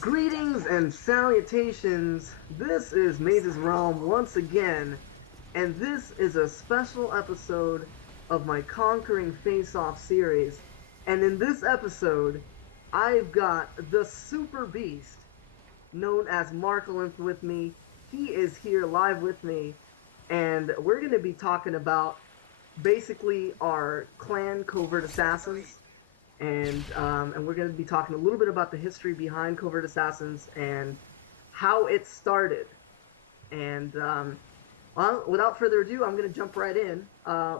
Greetings and salutations. This is MazezRealm once again, and this is a special episode of my Conquering Face-Off series. And in this episode, I've got the Super Beast, known as Marcolinth, with me. He is here live with me, and we're going to be talking about basically our clan Covert Assassins. And we're going to be talking a little bit about the history behind Covert Assassins and how it started. And well, without further ado, I'm going to jump right in.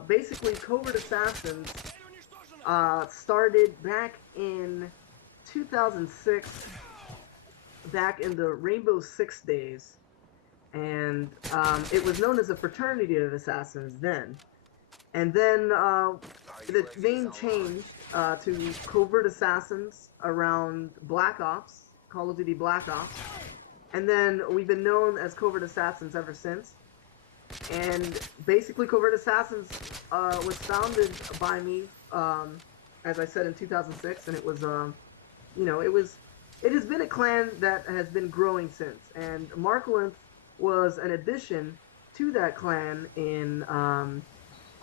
Basically, Covert Assassins started back in 2006, back in the Rainbow Six days, and it was known as a fraternity of assassins then. And then the name changed to Covert Assassins around Black Ops, Call of Duty Black Ops. And then we've been known as Covert Assassins ever since. And basically Covert Assassins was founded by me, as I said, in 2006. And it was, it has been a clan that has been growing since. And Marcolinth was an addition to that clan in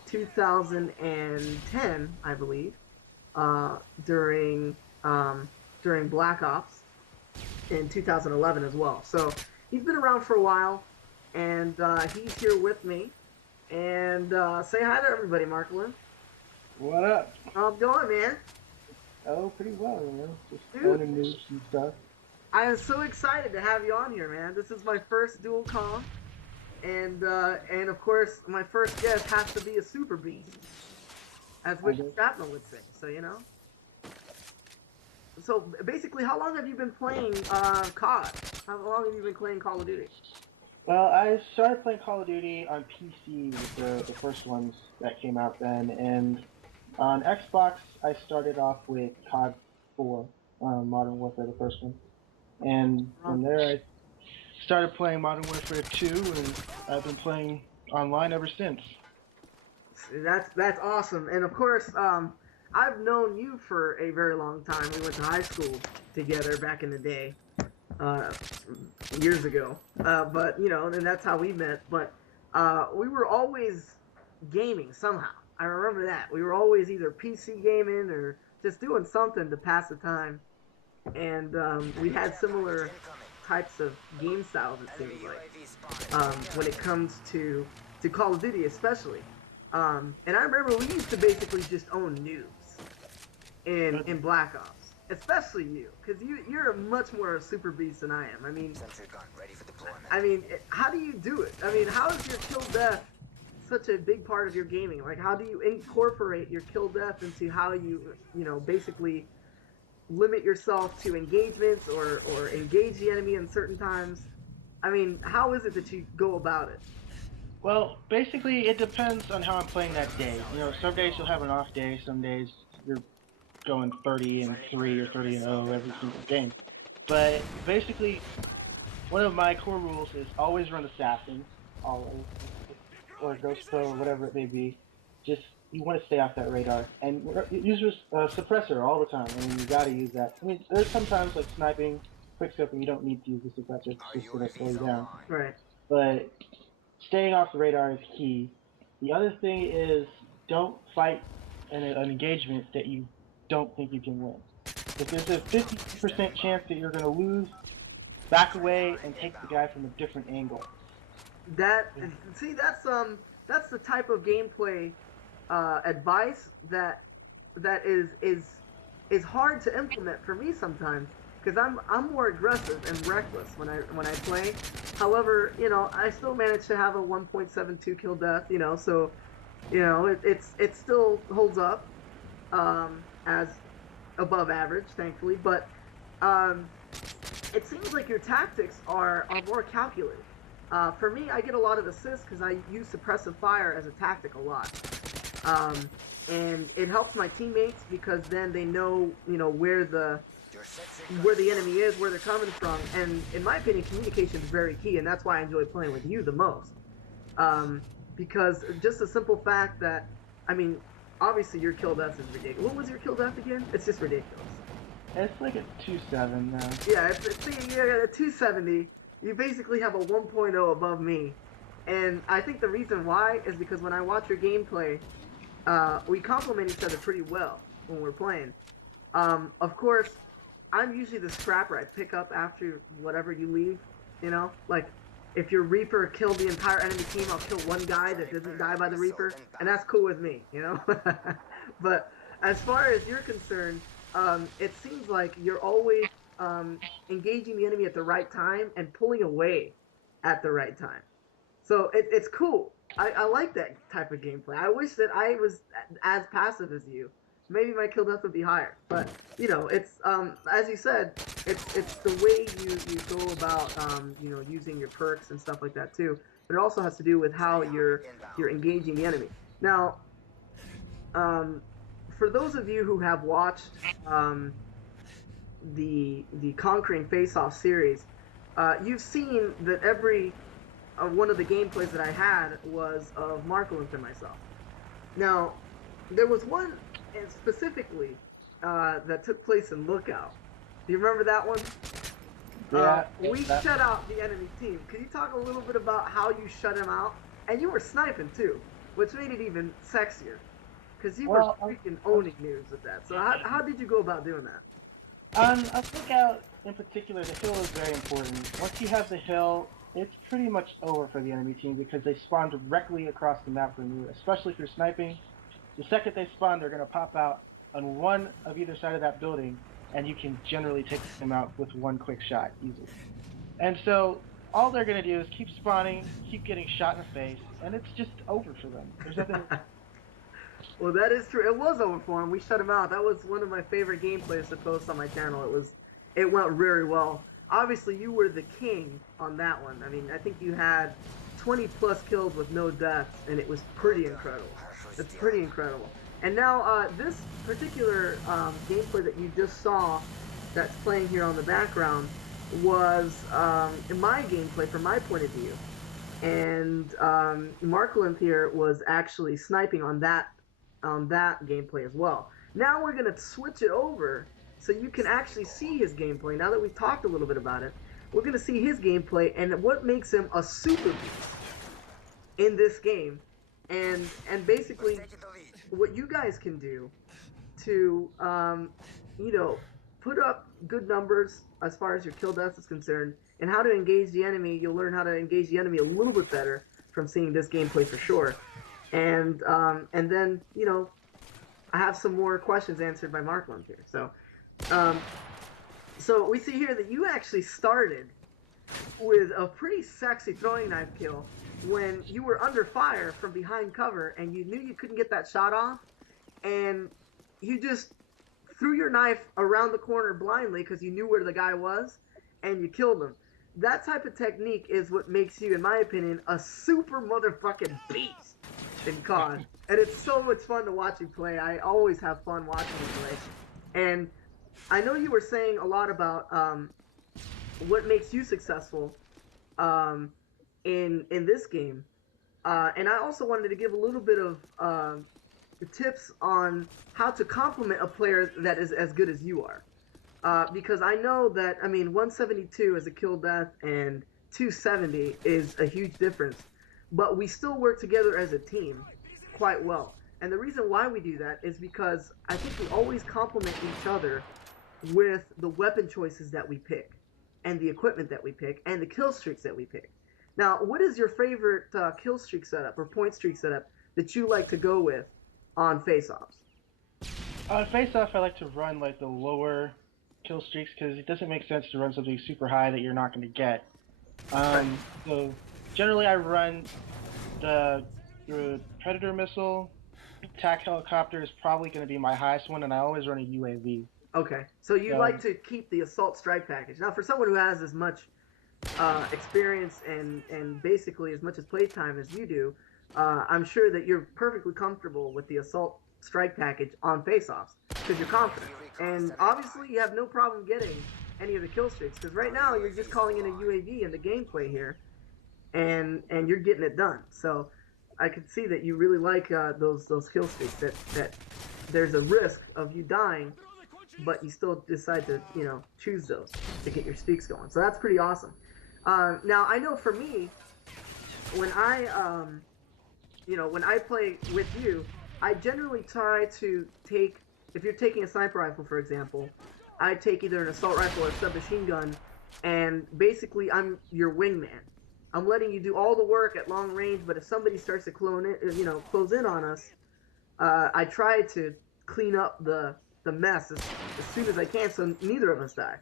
2010, I believe, during Black Ops, in 2011 as well. So he's been around for a while, and he's here with me. And say hi to everybody, Marcolinth. What up? How's it going, man? Oh, pretty well, Just learning news and stuff. I am so excited to have you on here, man. This is my first dual call. And of course, my first guest has to be a super beast, as Wick Chapman would say. So, you know. So basically, how long have you been playing COD? How long have you been playing Call of Duty? Well, I started playing Call of Duty on PC with the first ones that came out then, and on Xbox I started off with COD 4, Modern Warfare, the first one, and from there I started playing Modern Warfare 2, and I've been playing online ever since. That's awesome. And of course, I've known you for a very long time. We went to high school together back in the day, years ago. But, you know, and that's how we met. But we were always gaming somehow. I remember that. We were always either PC gaming or just doing something to pass the time. And we had similar types of game styles, it seems like, when it comes to Call of Duty especially. And I remember we used to basically just own noobs in Black Ops, especially you, because you're a much more super beast than I am. I mean, how do you do it? I mean, how is your kill death such a big part of your gaming? Like, how do you incorporate your kill death into how you basically limit yourself to engagements or engage the enemy in certain times? I mean, how is it that you go about it? Well, basically it depends on how I'm playing that day. You know, some days you'll have an off day, some days you're going 30-3 or 30-0 every single game. But basically, one of my core rules is always run assassins, always, or ghost pro, or whatever it may be. Just you want to stay off that radar, and use suppressor all the time. I mean, you gotta use that. I mean, there's sometimes like sniping, quickscoping, you don't need to use the suppressor. It's just gonna slow you down. Right. But staying off the radar is key. The other thing is don't fight an engagement that you don't think you can win. If there's a 50% chance that you're gonna lose, back away and take the guy from a different angle. That's the type of gameplay advice that is hard to implement for me sometimes, because I'm more aggressive and reckless when I play. However, you know, I still manage to have a 1.72 kill death, you know, so you know it still holds up as above average, thankfully. But it seems like your tactics are more calculated. For me, I get a lot of assists because I use suppressive fire as a tactic a lot. And it helps my teammates because then they know, you know, where the enemy is, where they're coming from. And in my opinion, communication is very key, and that's why I enjoy playing with you the most. Because just the simple fact that, I mean, obviously your kill death is ridiculous. What was your kill death again? It's just ridiculous. It's like a 2-7 now. Yeah, see, you got a 270. You basically have a 1.0 above me. And I think the reason why is because when I watch your gameplay, we complement each other pretty well when we're playing. Of course, I'm usually the scrapper. I pick up after whatever you leave, you know? Like, if your Reaper killed the entire enemy team, I'll kill one guy that doesn't die by the Reaper, and that's cool with me, you know? But as far as you're concerned, it seems like you're always engaging the enemy at the right time and pulling away at the right time. So it's cool. I like that type of gameplay. I wish that I was as passive as you. Maybe my kill death would be higher. But, you know, it's, as you said, it's the way you go about, you know, using your perks and stuff like that too. But it also has to do with how you're engaging the enemy. Now, for those of you who have watched the Conquering Face-Off series, you've seen that every one of the gameplays that I had was of Marcolinth and myself. Now, there was one specifically that took place in Lookout. Do you remember that one? Yeah. We shut out the enemy team. Can you talk a little bit about how you shut him out? And you were sniping too, which made it even sexier. Because you were freaking owning news with that. So how did you go about doing that? On a Lookout in particular, the hill is very important. Once you have the hill, it's pretty much over for the enemy team because they spawn directly across the map from you, especially if you're sniping. The second they spawn, they're going to pop out on one of either side of that building, and you can generally take them out with one quick shot easily. And so all they're going to do is keep spawning, keep getting shot in the face, and it's just over for them. There's nothing. Well, that is true. It was over for him. We shut him out. That was one of my favorite gameplays to post on my channel. It went very well. Obviously, you were the king on that one. I mean, I think you had 20 plus kills with no deaths, and it was pretty incredible. It's pretty incredible. And now, this particular gameplay that you just saw that's playing here on the background was in my gameplay from my point of view. And Marcolinth here was actually sniping on that gameplay as well. Now we're going to switch it over so you can actually see his gameplay. Now that we've talked a little bit about it, we're going to see his gameplay and what makes him a super beast in this game. And basically what you guys can do to, you know, put up good numbers as far as your kill death is concerned, and how to engage the enemy. You'll learn how to engage the enemy a little bit better from seeing this gameplay for sure. And then, you know, I have some more questions answered by Marcolinth here. So we see here that you actually started with a pretty sexy throwing knife kill when you were under fire from behind cover and you knew you couldn't get that shot off, and you just threw your knife around the corner blindly because you knew where the guy was, and you killed him. That type of technique is what makes you, in my opinion, a super motherfucking beast in COD. And it's so much fun to watch you play. I always have fun watching you play. And I know you were saying a lot about what makes you successful in this game. And I also wanted to give a little bit of tips on how to complement a player that is as good as you are. Because I know that, I mean, 172 as a kill death and 270 is a huge difference. But we still work together as a team quite well. And the reason why we do that is because I think we always complement each other with the weapon choices that we pick, and the equipment that we pick, and the kill streaks that we pick. Now, what is your favorite kill streak setup or point streak setup that you like to go with on face-offs? On face-off, I like to run like the lower kill streaks because it doesn't make sense to run something super high that you're not going to get. So generally, I run the Predator missile. Attack helicopter is probably going to be my highest one, and I always run a UAV. Okay, so you like to keep the assault strike package. Now, for someone who has as much experience and basically as much as playtime as you do, I'm sure that you're perfectly comfortable with the assault strike package on face-offs because you're confident. And obviously, you have no problem getting any of the kill streaks because right now you're just calling in a UAV in the gameplay here, and you're getting it done. So I can see that you really like those kill streaks. That there's a risk of you dying but you still decide to, you know, choose those to get your streaks going. So that's pretty awesome. Now I know for me, when when I play with you, I generally try to take, if you're taking a sniper rifle, for example, I take either an assault rifle or a submachine gun, and basically I'm your wingman. I'm letting you do all the work at long range, but if somebody starts to close in on us, I try to clean up the mess as soon as I can, so neither of us die.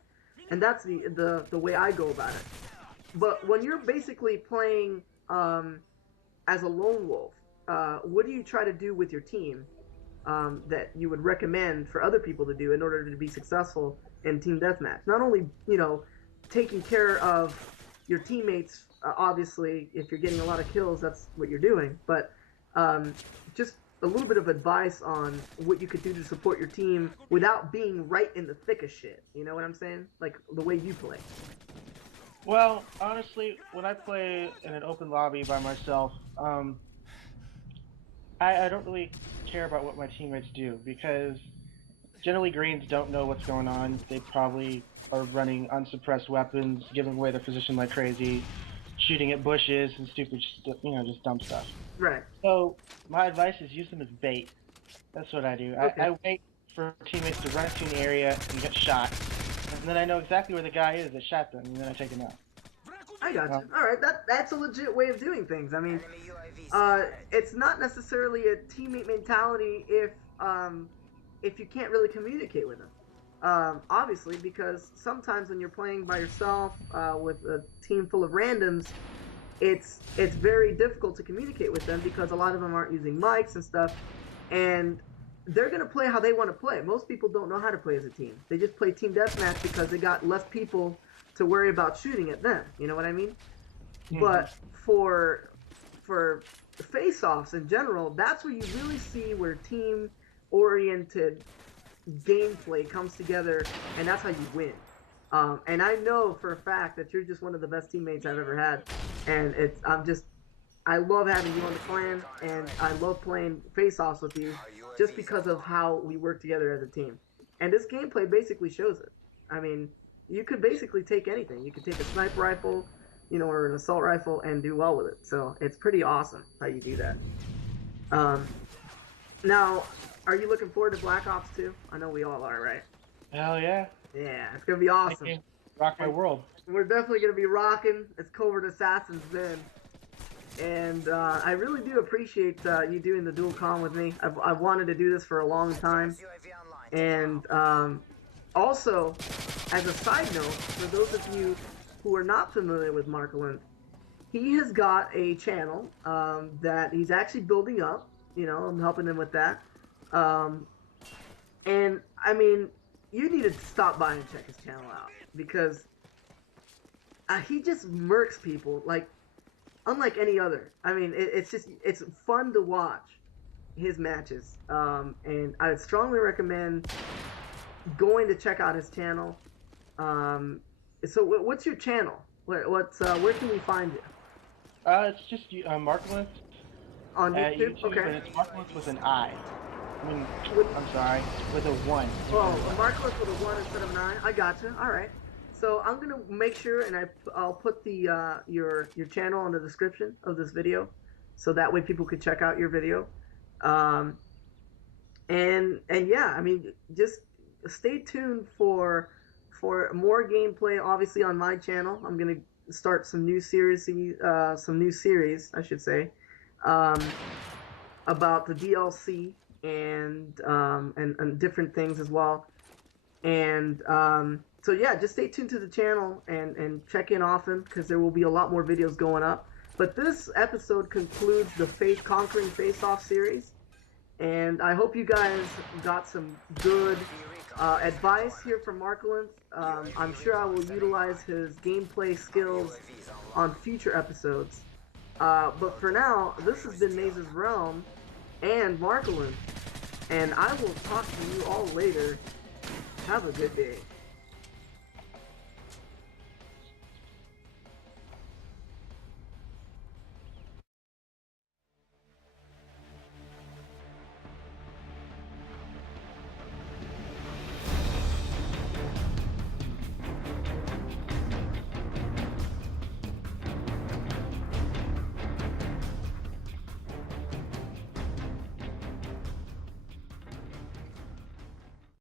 And that's the way I go about it. But when you're basically playing as a lone wolf, what do you try to do with your team that you would recommend for other people to do in order to be successful in team deathmatch? Not only, you know, taking care of your teammates, obviously, if you're getting a lot of kills, that's what you're doing, but just a little bit of advice on what you could do to support your team without being right in the thick of shit. You know what I'm saying? Like the way you play. Well, honestly, when I play in an open lobby by myself, I don't really care about what my teammates do, because generally greens don't know what's going on. They probably are running unsuppressed weapons, giving away their position like crazy, shooting at bushes and stupid, just dumb stuff. Right. So my advice is use them as bait. That's what I do. Okay. I wait for teammates to run into an area and get shot, and then I know exactly where the guy is that shot them, and then I take him out. I got you. All right, that's a legit way of doing things. I mean, it's not necessarily a teammate mentality if you can't really communicate with them. Obviously, because sometimes when you're playing by yourself with a team full of randoms, it's very difficult to communicate with them because a lot of them aren't using mics and stuff, and they're gonna play how they want to play. Most people don't know how to play as a team. They just play team deathmatch because they got less people to worry about shooting at them. You know what I mean? Mm-hmm. But for face-offs in general, that's where you really see where team-oriented gameplay comes together, and that's how you win. And I know for a fact that you're just one of the best teammates I've ever had, and I love having you on the clan, and I love playing face-offs with you just because of how we work together as a team. And this gameplay basically shows it. I mean, you could basically take anything. You could take a sniper rifle, or an assault rifle and do well with it. So it's pretty awesome how you do that. Now, are you looking forward to Black Ops 2? I know we all are, right? Hell yeah. Yeah, it's going to be awesome. Rock my world. We're definitely going to be rocking as Covert Assassins then. And I really do appreciate you doing the dual comm with me. I've wanted to do this for a long time. And also, as a side note, for those of you who are not familiar with Marcolinth, he has got a channel that he's actually building up. I'm helping him with that. And, I mean, you need to stop by and check his channel out, because he just murks people, like, unlike any other. I mean, it's fun to watch his matches. And I would strongly recommend going to check out his channel. So what's your channel? Where can we find you? It's just Marcolinth on YouTube. Okay. And it's Marcolinth with an I. I'm sorry, with a 1. Oh, Marcolinth with a 1 instead of an I. I gotcha. All right. So I'm gonna make sure, and I'll put the your channel in the description of this video, so that way people could check out your video. And yeah, I mean, just stay tuned for more gameplay. Obviously on my channel, I'm gonna start some new series, I should say, about the DLC and different things as well. And so yeah, just stay tuned to the channel and check in often, because there will be a lot more videos going up. But this episode concludes the Conquering Face-Off series, and I hope you guys got some good advice here from Marcolinth. I'm sure I will utilize his gameplay skills on future episodes. But for now, this has been MazezRealm and Marcolinth, and I will talk to you all later. Have a good day.